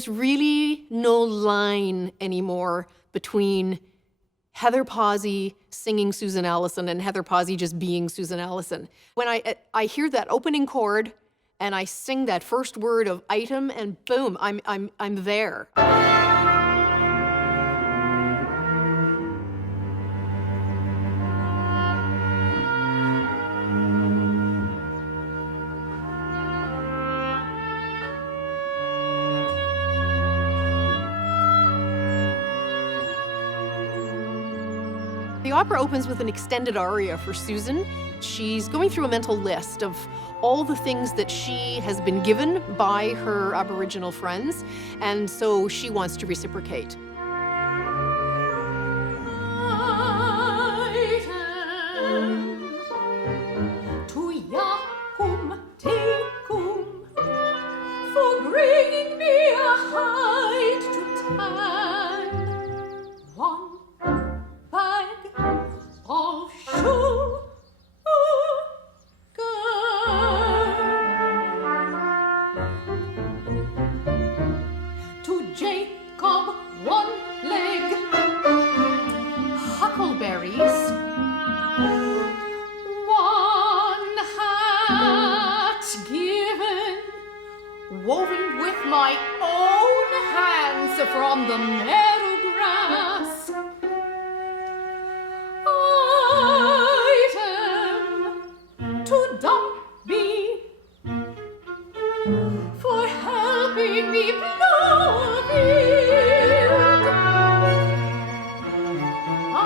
there's really no line anymore between Heather Pawsey singing Susan Allison and Heather Pawsey just being Susan Allison. When I hear that opening chord and I sing that first word of item, and boom, I'm there. The opera opens with an extended aria for Susan. She's going through a mental list of all the things that she has been given by her Aboriginal friends, and so she wants to reciprocate. Woven with my own hands from the meadow grass. Item to dump me for helping me plow a field. A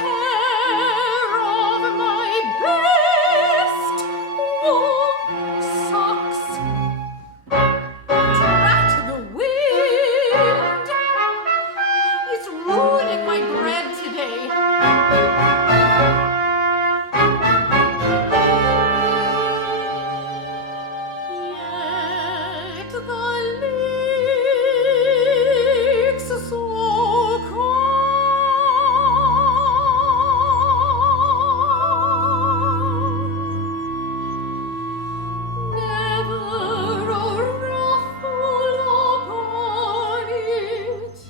pair of my best wool socks. Drat the wind! It's ruining my bread today. Yet the lake's so calm. Never a ruffle upon it.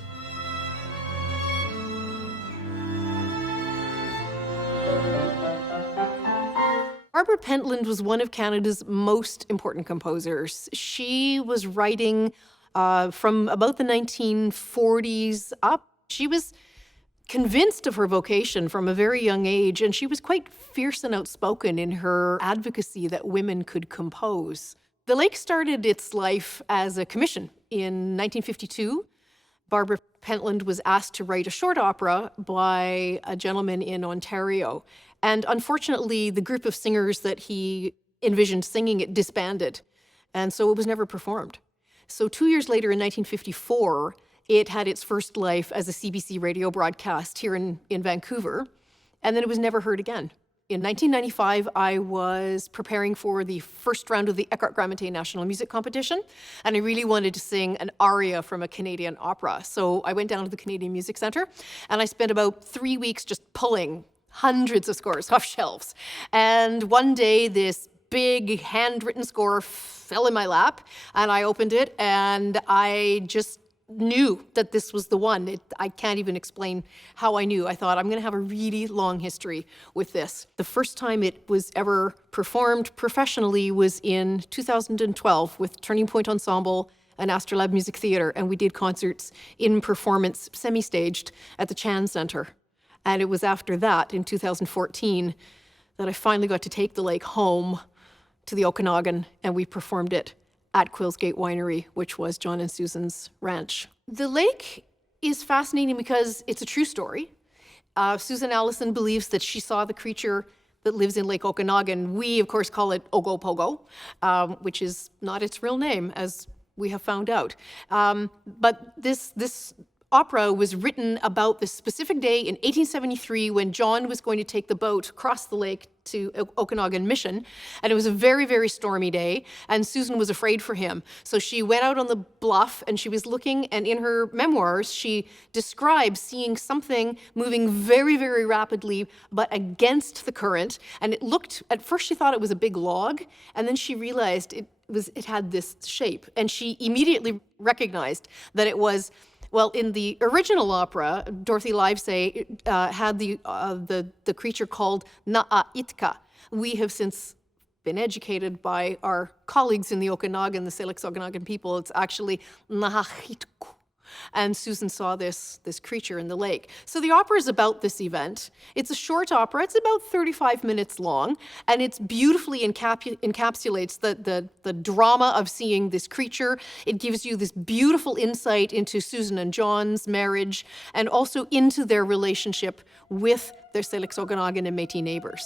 Barbara Pentland was one of Canada's most important composers. She was writing from about the 1940s up. She was convinced of her vocation from a very young age, and she was quite fierce and outspoken in her advocacy that women could compose. The Lake started its life as a commission. In 1952, Barbara Pentland was asked to write a short opera by a gentleman in Ontario. And unfortunately, the group of singers that he envisioned singing it disbanded. And so it was never performed. So 2 years later, in 1954, it had its first life as a CBC radio broadcast here in Vancouver. And then it was never heard again. In 1995, I was preparing for the first round of the Eckhart Grammaté National Music Competition, and I really wanted to sing an aria from a Canadian opera. So I went down to the Canadian Music Centre, and I spent about 3 weeks just pulling hundreds of scores off shelves. And one day, this big handwritten score fell in my lap, and I opened it, and I just knew that this was the one. I can't even explain how I knew. I thought, I'm going to have a really long history with this. The first time it was ever performed professionally was in 2012 with Turning Point Ensemble and Astrolabe Music Theatre, and we did concerts in performance, semi-staged, at the Chan Centre. And it was after that, in 2014, that I finally got to take the Lake home to the Okanagan, and we performed it at Quills Gate Winery, which was John and Susan's ranch. The Lake is fascinating because it's a true story. Susan Allison believes that she saw the creature that lives in Lake Okanagan. We, of course, call it Ogopogo, which is not its real name, as we have found out. But this opera was written about this specific day in 1873 when John was going to take the boat across the lake to Okanagan Mission. And it was a very, very stormy day. And Susan was afraid for him. So she went out on the bluff and she was looking. And in her memoirs, she describes seeing something moving very, very rapidly, but against the current. And it looked, at first she thought it was a big log. And then she realized it had this shape. And she immediately recognized that it was, well, in the original opera, Dorothy Livesay had the creature called Naa'itka. We have since been educated by our colleagues in the Okanagan, the Salix Okanagan people. It's actually Nahahitku. And Susan saw this creature in the lake. So the opera is about this event. It's a short opera. It's about 35 minutes long, and it's beautifully encapsulates the drama of seeing this creature. It gives you this beautiful insight into Susan and John's marriage, and also into their relationship with their Salix Okanagan and Métis neighbors.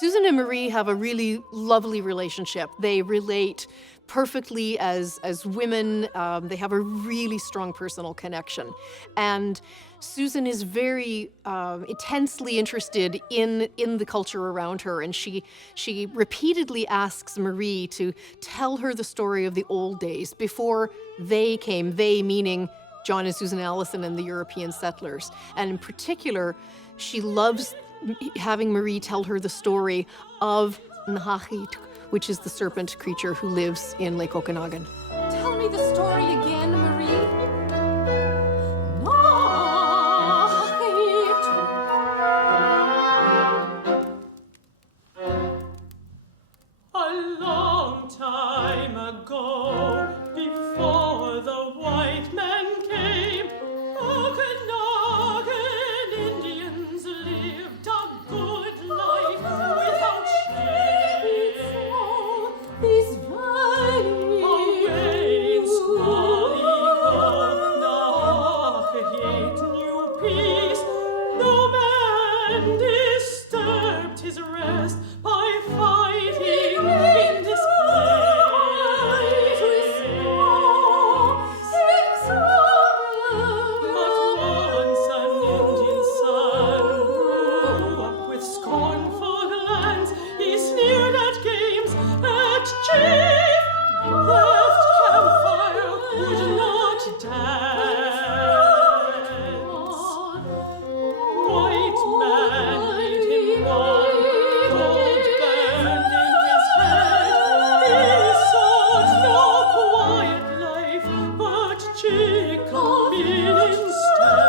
Susan and Marie have a really lovely relationship. They relate perfectly as women. They have a really strong personal connection. And Susan is very intensely interested in the culture around her, and she repeatedly asks Marie to tell her the story of the old days before they came, they meaning John and Susan Allison and the European settlers. And in particular, she loves having Marie tell her the story of Nahahit, which is the serpent creature who lives in Lake Okanagan. Tell me the story again, Marie. A long time ago, before the white man came, Okanagan Indians lived a good life without shame. These valleys away in squally Okanagan knew peace. No man disturbed his rest by fighting in this But once an Indian son grew up with scornful glance. He sneered at games, at chief, left campfire, would not dance. White man made him one, cold burned in his head. He sought no quiet life, but Jacobean instead.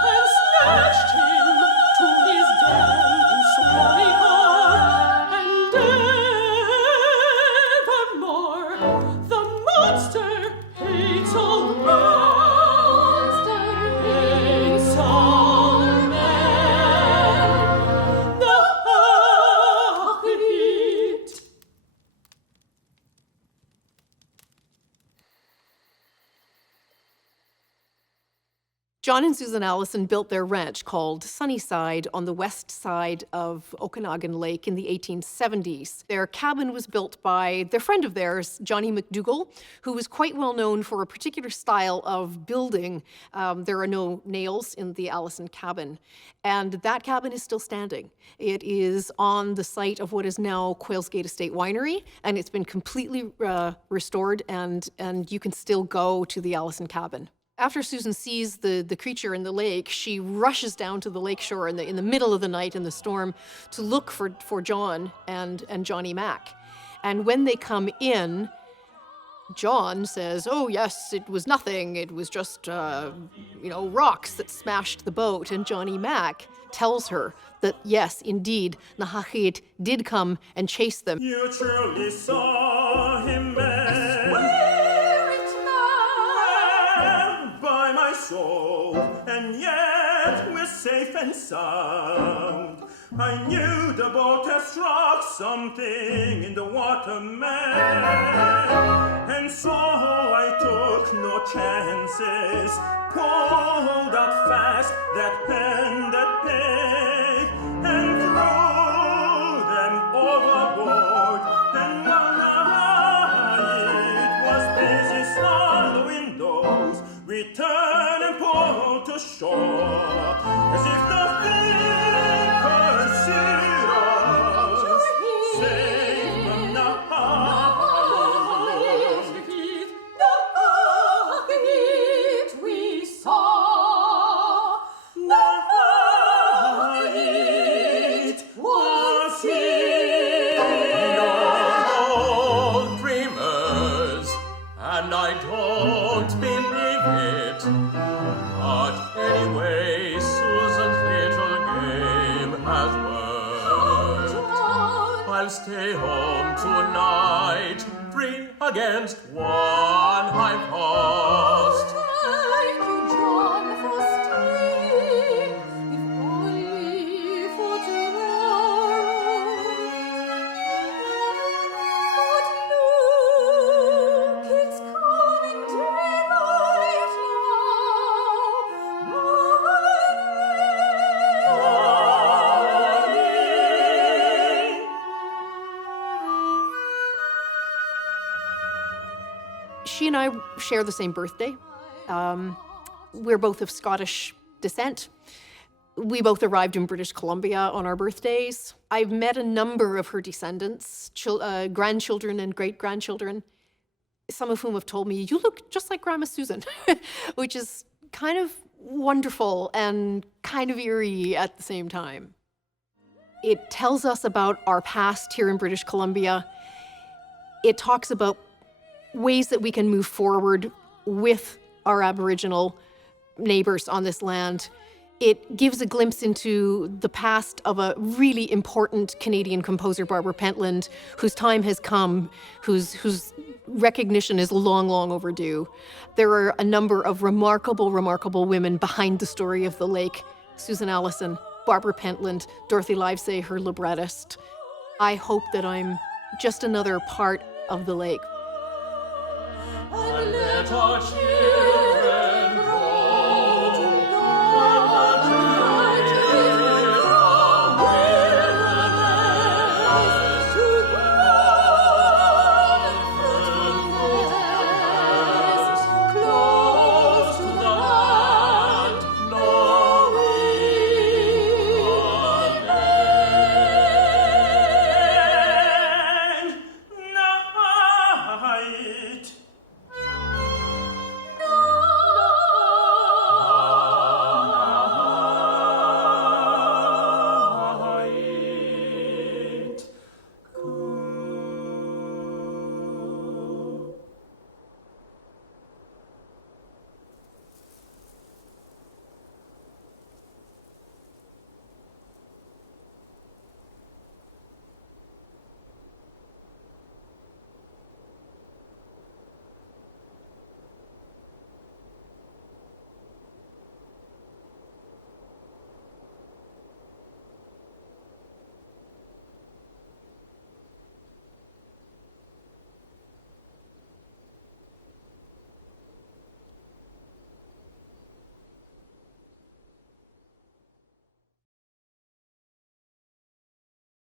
And snatched him to his den in Swanee Hall, and evermore the monster hates all men. Hates all men. The heat. John and Susan Allison built their ranch called Sunnyside on the west side of Okanagan Lake in the 1870s. Their cabin was built by their friend of theirs, Johnny McDougall, who was quite well known for a particular style of building. There are no nails in the Allison cabin, and that cabin is still standing. It is on the site of what is now Quails Gate Estate Winery, and it's been completely restored, and you can still go to the Allison cabin. After Susan sees the creature in the lake, she rushes down to the lakeshore in the middle of the night in the storm to look for John and Johnny Mack. And when they come in, John says, "Oh yes, it was nothing. It was just rocks that smashed the boat." And Johnny Mack tells her that yes, indeed, Nahahit did come and chase them. You truly saw him, man. By my soul, and yet we're safe and sound. I knew the boat had struck something in the water, man, and so I took no chances, pulled out fast that pen, that peg, and threw them overboard. And while it was busy swallowing those, we turn and pull to shore, as if the thing pursued us, safe from the heat we saw. I'll stay home tonight, three against one I've lost. Thank you, John, for staying, if only for tomorrow. But look, it's coming daylight now. She and I share the same birthday. We're both of Scottish descent. We both arrived in British Columbia on our birthdays. I've met a number of her descendants, grandchildren and great-grandchildren, some of whom have told me, you look just like Grandma Susan, which is kind of wonderful and kind of eerie at the same time. It tells us about our past here in British Columbia. It talks about ways that we can move forward with our Aboriginal neighbors on this land. It gives a glimpse into the past of a really important Canadian composer, Barbara Pentland, whose time has come, whose recognition is long, long overdue. There are a number of remarkable, remarkable women behind the story of the lake. Susan Allison, Barbara Pentland, Dorothy Livesay, her librettist. I hope that I'm just another part of the lake. And let our cheer